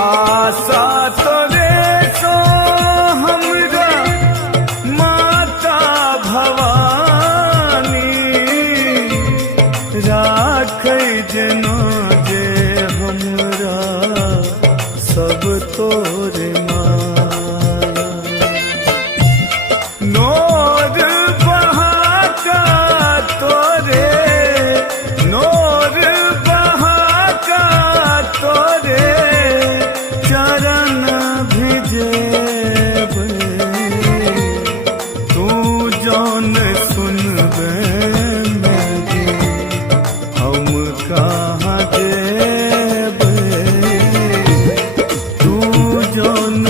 आशा तोरे सो हमरा माता भवानी राखै जेना जे हमरा सब तोरे माया नोर बहाका तोरे नोर बहाका तोरे चरण भिजेब तू जौन सुनबे मेरी हम कहाँ देब तू जौन